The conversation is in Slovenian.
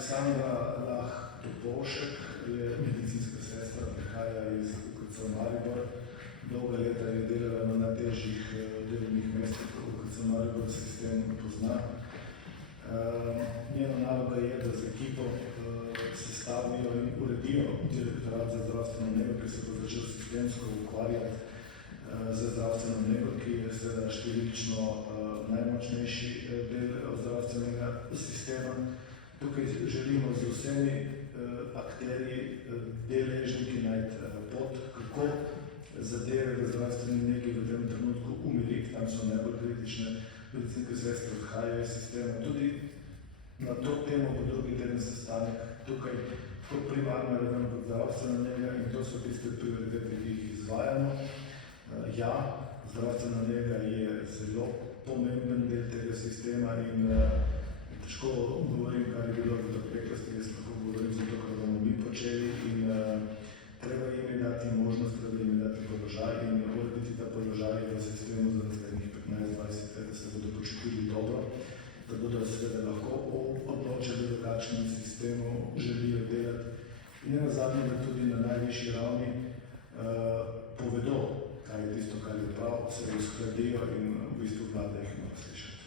Aleksandra Lah Topolšek je medicinska sestra, prihaja iz UKC Maribor. Dolga leta je delala na najtežjih delovnih mestih, ko UKC Maribor sistem pozna. Njena naloga je, da z ekipo sestavijo in uredijo direktorat za zdravstveno nego, ki se bo začel sistemsko ukvarjati za zdravstveno nego, ki je seveda številčno najmočnejši del zdravstvenega sistema. Tukaj želimo z vsemi akterji, deležniki najti pot, kako zadeve v zdravstveni negi v tem trenutku umiriti, tam so najbolj kritične medicinske sestre, odhajajo iz sistema. Tudi na to temo bo drugi teden sestanek tukaj kot primarna raven kot zdravstvena nega in to so tiste prioritete, ki jih izvajamo. Ja, zdravstvena nega je zelo pomemben del tega sistema in težko govorim, kar je bilo v preteklosti, jaz lahko govorim zato, kar bomo mi počeli in treba jim je dati možnost, treba jim je dati položaj in urediti ta položaj v sistemu za naslednjih 15-20 let, da se bodo počutili dobro, da bodo seveda lahko odločili, v kakšnem sistemu želijo delati in nazadnje, da tudi na najvišji ravni povedo, kaj je tisto, kar je prav, se uskladijo in v bistvu vlada jih mora slišati.